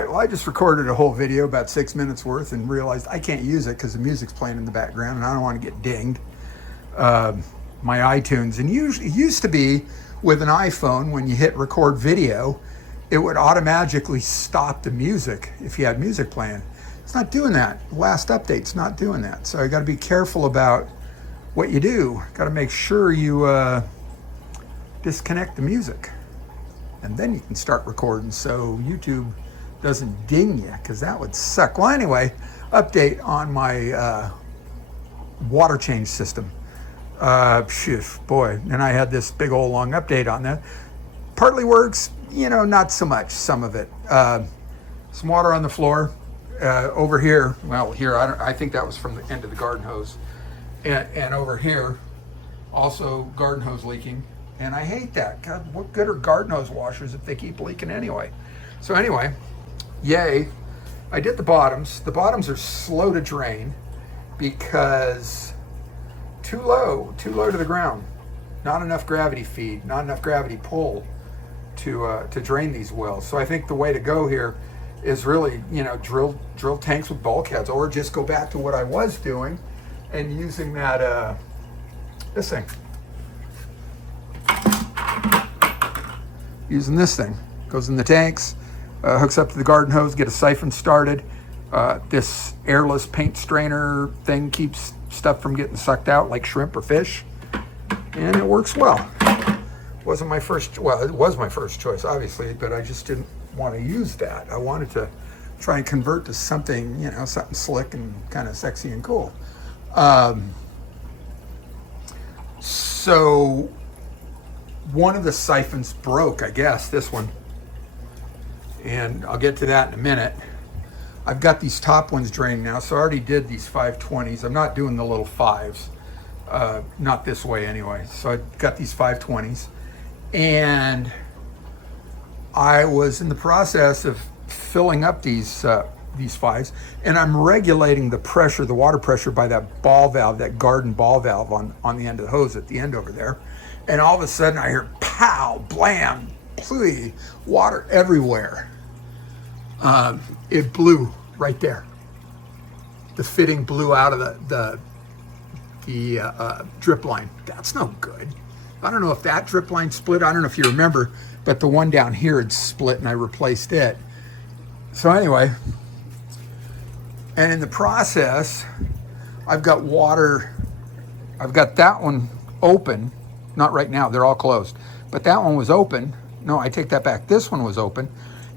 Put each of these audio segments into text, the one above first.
right, well, I just recorded a whole video about 6 minutes worth and realized I can't use it because the music's playing in the background and I don't want to get dinged. My iTunes, and usually it used to be with an iPhone, when you hit record video, it would automatically stop the music if you had music playing. It's not doing that. The last update's not doing that. So you got to be careful about what you do. Got to make sure you disconnect the music, and then you can start recording so YouTube doesn't ding you, because that would suck. Well, anyway, update on my water change system. Boy, and I had this big old long update on that. Partly works, not so much, some of it. Some water on the floor. Over here, well, here, I think that was from the end of the garden hose. And over here, also garden hose leaking. And I hate that. God, what good are garden hose washers if they keep leaking anyway? So anyway, yay. I did the bottoms. The bottoms are slow to drain because too low to the ground. Not enough gravity feed, not enough gravity pull to drain these wells. So I think the way to go here is really, drill tanks with bulkheads, or just go back to what I was doing and using that, this thing. Using this thing. Goes in the tanks, hooks up to the garden hose, get a siphon started. This airless paint strainer thing keeps stuff from getting sucked out like shrimp or fish, and it works well. Wasn't my first, well, it was my first choice, obviously, but I just didn't want to use that. I wanted to try and convert to something, something slick and kind of sexy and cool. So one of the siphons broke, I guess, this one. And I'll get to that in a minute. I've got these top ones drained now, so I already did these 520s. I'm not doing the little 5s, not this way anyway. So I got these 520s, and I was in the process of filling up these 5s, and I'm regulating the pressure, the water pressure, by that ball valve, that garden ball valve on the end of the hose at the end over there. And all of a sudden I hear pow, blam, plooey, water everywhere. It blew right there. The fitting blew out of the drip line. That's no good. I don't know if that drip line split. I don't know if you remember, but the one down here had split and I replaced it. So anyway, and in the process, I've got water. I've got that one open. Not right now, they're all closed. But that one was open. No, I take that back. This one was open.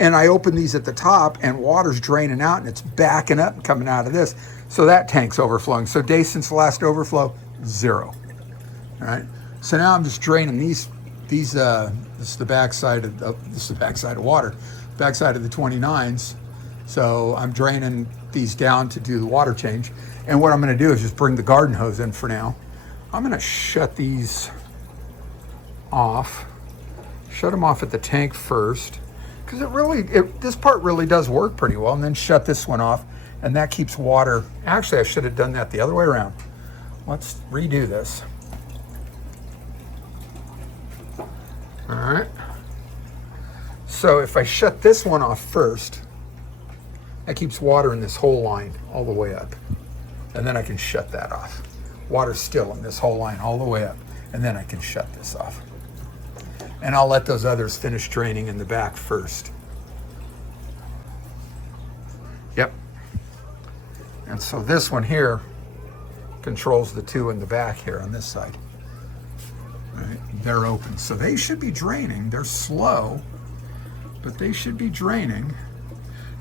And I opened these at the top, and water's draining out, and it's backing up and coming out of this. So that tank's overflowing. So days since the last overflow, 0. All right. So now I'm just draining these. This is the backside of water, backside of the 29s. So I'm draining these down to do the water change. And what I'm going to do is just bring the garden hose in for now. I'm going to shut these off. Shut them off at the tank first, because this part really does work pretty well, and then shut this one off, and that keeps water. Actually, I should have done that the other way around. Let's redo this. All right. So if I shut this one off first, that keeps water in this whole line all the way up, and then I can shut that off. Water's still in this whole line all the way up, and then I can shut this off. And I'll let those others finish draining in the back first. Yep. And so this one here controls the two in the back here on this side. Right? They're open. So they should be draining. They're slow, but they should be draining.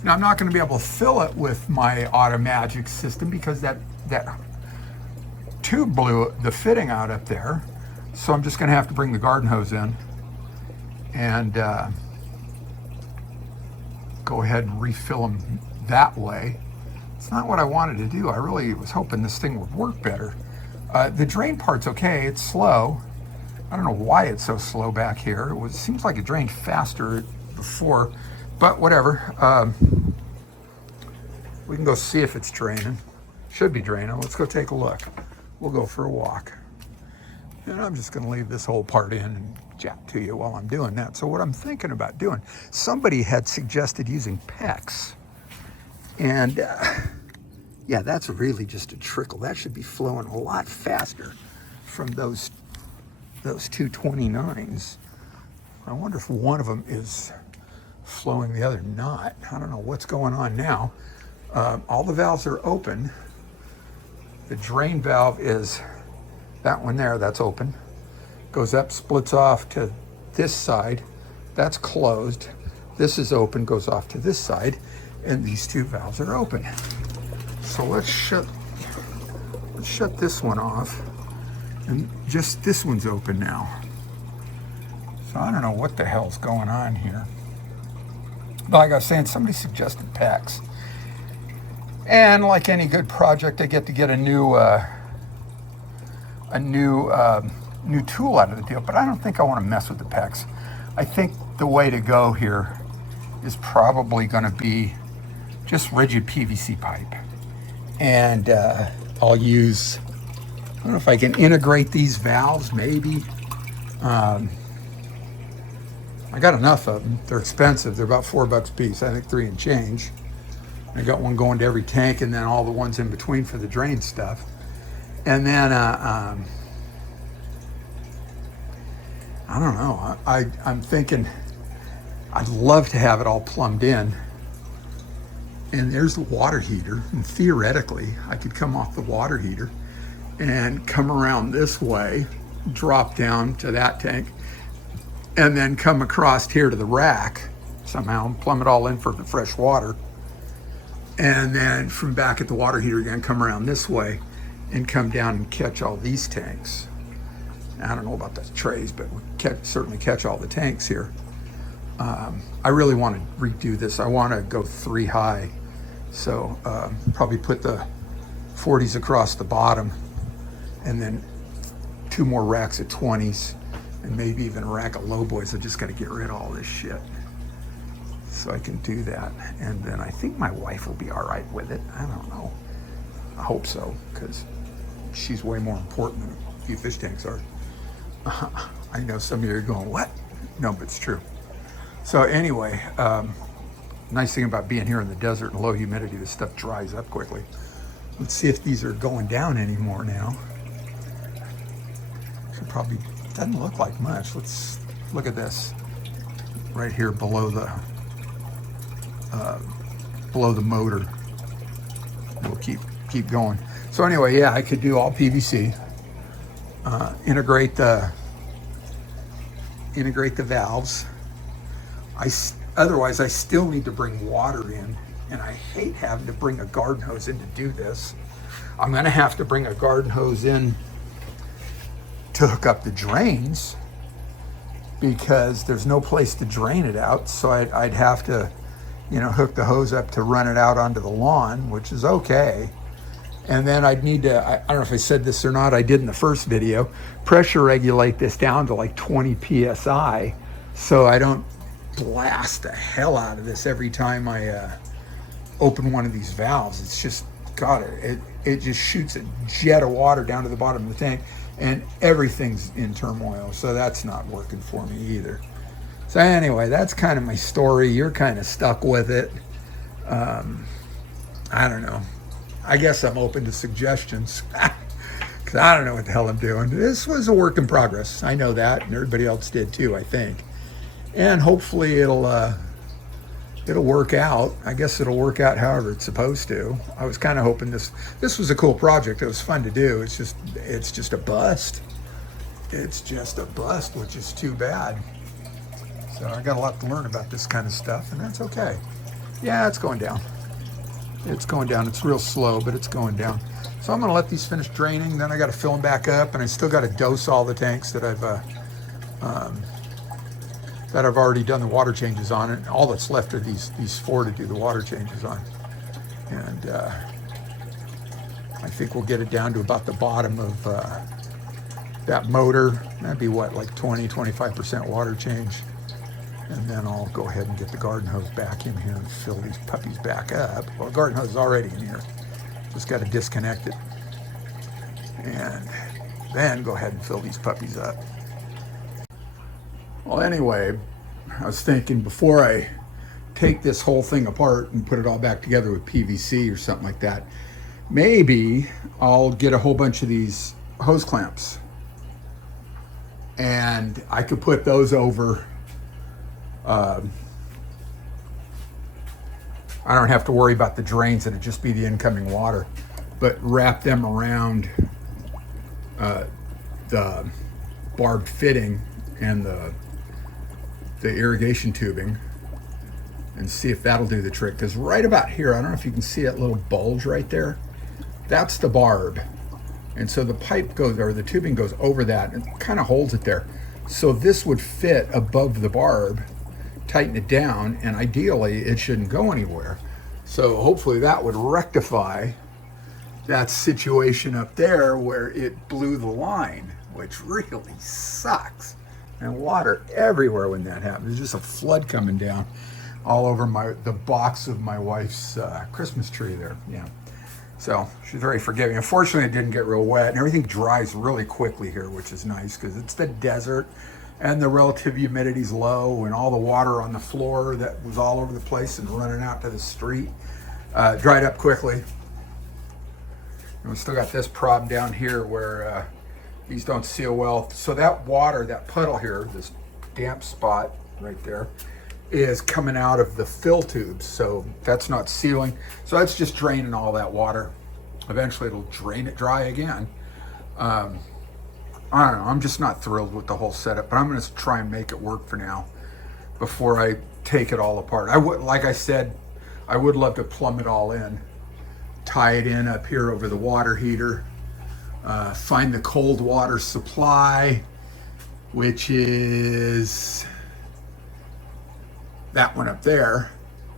Now I'm not going to be able to fill it with my Automagic system because that tube blew the fitting out up there. So I'm just going to have to bring the garden hose in and go ahead and refill them that way. It's not what I wanted to do. I really was hoping this thing would work better. The drain part's okay. It's slow. I don't know why it's so slow back here. It seems like it drained faster before, but whatever. We can go see if it's draining. Should be draining. Let's go take a look. We'll go for a walk. And I'm just going to leave this whole part in and chat to you while I'm doing that. So what I'm thinking about doing, somebody had suggested using PEX. And yeah, that's really just a trickle. That should be flowing a lot faster from those 229s. I wonder if one of them is flowing, the other not. I don't know what's going on now. All the valves are open. The drain valve is that one there, that's open. Goes up, splits off to this side. That's closed. This is open, goes off to this side, and these two valves are open. So let's shut this one off, and just this one's open now. So I don't know what the hell's going on here. But like I was saying, somebody suggested PEX. And like any good project, I get to get a new tool out of the deal, but I don't think I want to mess with the PEX. I think the way to go here is probably going to be just rigid PVC pipe. And I'll use, I don't know if I can integrate these valves, maybe. I got enough of them. They're expensive. They're about $4 a piece. I think 3 and change. I got one going to every tank, and then all the ones in between for the drain stuff. And then I don't know. I'm thinking I'd love to have it all plumbed in. And there's the water heater. And theoretically, I could come off the water heater and come around this way, drop down to that tank, and then come across here to the rack somehow, plumb it all in for the fresh water. And then from back at the water heater again, come around this way and come down and catch all these tanks. I don't know about the trays, but we certainly catch all the tanks here. I really want to redo this. I want to go 3 high. So probably put the 40s across the bottom, and then 2 more racks of 20s, and maybe even a rack of low boys. I just got to get rid of all this shit so I can do that. And then I think my wife will be all right with it. I don't know. I hope so, because she's way more important than a few fish tanks are. I know some of you are going, what? No, but it's true. So anyway, nice thing about being here in the desert and low humidity, this stuff dries up quickly. Let's see if these are going down anymore now. Should probably, doesn't look like much. Let's look at this right here below the motor. We'll keep going. So anyway, yeah, I could do all PVC. Integrate the valves. Otherwise, I still need to bring water in, and I hate having to bring a garden hose in to do this. I'm going to have to bring a garden hose in to hook up the drains because there's no place to drain it out. So I'd have to, hook the hose up to run it out onto the lawn, which is okay. And then I'd need to, I don't know if I said this or not, I did in the first video, pressure regulate this down to like 20 PSI so I don't blast the hell out of this every time I open one of these valves. It's just, God, it just shoots a jet of water down to the bottom of the tank, and everything's in turmoil. So that's not working for me either. So anyway, that's kind of my story. You're kind of stuck with it. I don't know. I guess I'm open to suggestions because I don't know what the hell I'm doing. This was a work in progress. I know that, and everybody else did too, I think. And hopefully it'll work out. I guess it'll work out however it's supposed to. I was kind of hoping this was a cool project. It was fun to do. It's just a bust. It's just a bust, which is too bad. So I got a lot to learn about this kind of stuff, and that's okay. Yeah, it's going down. It's going down. It's real slow, but it's going down. So I'm going to let these finish draining. Then I got to fill them back up, and I still got to dose all the tanks that I've already done the water changes on. And all that's left are these 4 to do the water changes on. And I think we'll get it down to about the bottom of that motor. That'd be what, like 20-25% water change. And then I'll go ahead and get the garden hose back in here and fill these puppies back up. Well, the garden hose is already in here. Just got to disconnect it. And Then go ahead and fill these puppies up. Well, anyway, I was thinking before I take this whole thing apart and put it all back together with PVC or something like that, maybe I'll get a whole bunch of these hose clamps and I could put those over. I don't have to worry about the drains, it'd just be the incoming water, but wrap them around the barbed fitting and the irrigation tubing and see if that'll do the trick. Because right about here, I don't know if you can see that little bulge right there, that's the barb, and so the pipe goes, or the tubing goes over that and kind of holds it there. So this would fit above the barb, tighten it down, and ideally it shouldn't go anywhere. So hopefully that would rectify that situation up there where it blew the line, which really sucks. And water everywhere when that happens. There's just a flood coming down all over the box of my wife's Christmas tree there. Yeah. So she's very forgiving. Unfortunately, it didn't get real wet, and everything dries really quickly here, which is nice because it's the desert and the relative humidity's low, and all the water on the floor that was all over the place and running out to the street dried up quickly. And we still got this problem down here where these don't seal well. So that water, that puddle here, this damp spot right there, is coming out of the fill tubes. So that's not sealing. So that's just draining all that water. Eventually it'll drain it dry again. I don't know, I'm just not thrilled with the whole setup, but I'm gonna try and make it work for now before I take it all apart. I would, like I said, I would love to plumb it all in, tie it in up here over the water heater, find the cold water supply, which is that one up there,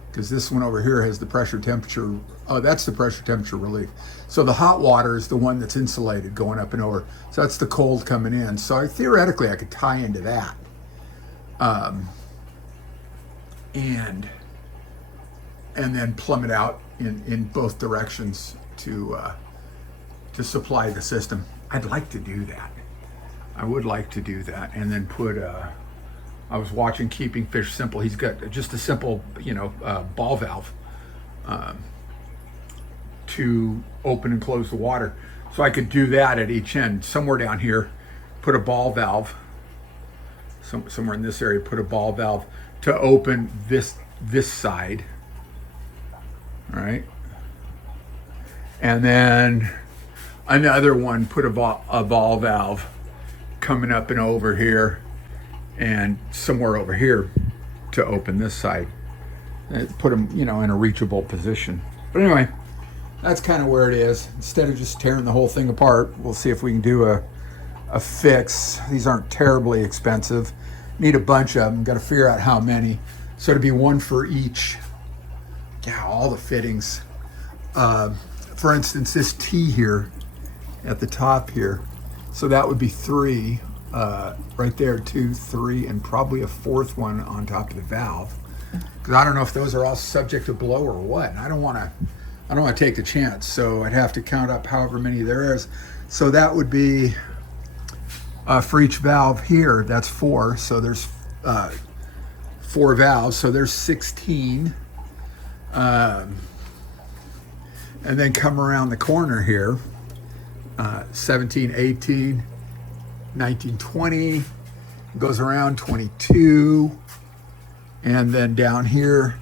because this one over here has the pressure temperature. Oh, that's the pressure temperature relief. So the hot water is the one that's insulated going up and over. So that's the cold coming in. So theoretically I could tie into that. And then plumb it out in both directions to supply the system. I'd like to do that. I would like to do that, and then put I was watching Keeping Fish Simple. He's got just a simple, ball valve to open and close the water. So I could do that at each end. Somewhere down here, put a ball valve. Somewhere in this area, put a ball valve to open this side. All right. And then another one, put a ball valve coming up and over here, and somewhere over here to open this side. Put them, in a reachable position. But anyway, that's kind of where it is. Instead of just tearing the whole thing apart, we'll see if we can do a fix. These aren't terribly expensive. Need a bunch of them. Got to figure out how many. So it'd be one for each. Yeah, all the fittings. For instance, this T here at the top here. So that would be 3 right there, 2, 3, and probably a 4th one on top of the valve. Because I don't know if those are all subject to blow or what. And I don't want to take the chance. So I'd have to count up however many there is. So that would be for each valve here. That's 4. So there's 4 valves. So there's 16. And then come around the corner here, 17, 18, 19, 20, goes around 22, and then down here,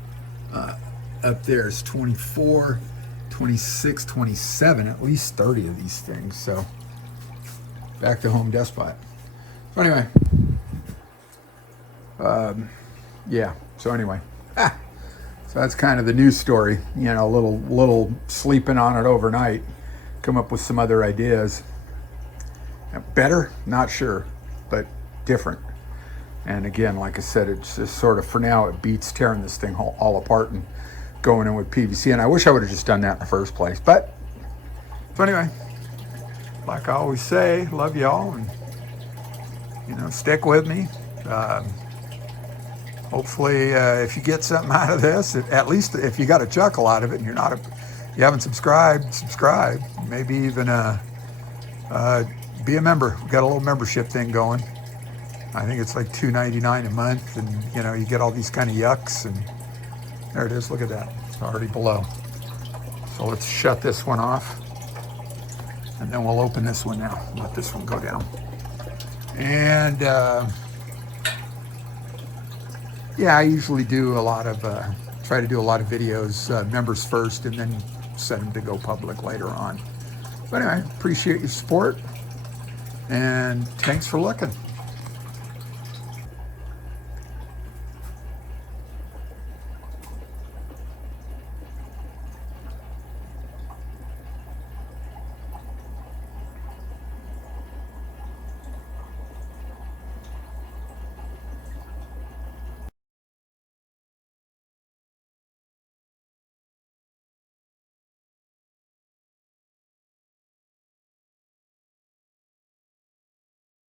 up there is 24, 26, 27, at least 30 of these things. So back to home despot. So anyway, yeah, so anyway. So that's kind of the news story, a little sleeping on it overnight, come up with some other ideas. Better? Not sure, but different. And again, like I said, it's just sort of, for now, it beats tearing this thing all apart and going in with PVC. And I wish I would have just done that in the first place. But, so anyway, like I always say, love y'all, and, stick with me. Hopefully, if you get something out of this, at least if you got a chuckle out of it and you haven't subscribed, subscribe. Maybe even be a member. We've got a little membership thing going. I think it's like $2.99 a month, and you know, you get all these kind of yucks, and there it is. Look at that. It's already below. So let's shut this one off, and then we'll open this one now. Let this one go down. And yeah, I usually do a lot of, try to do a lot of videos, members first, and then set them to go public later on. But anyway, appreciate your support, and thanks for looking.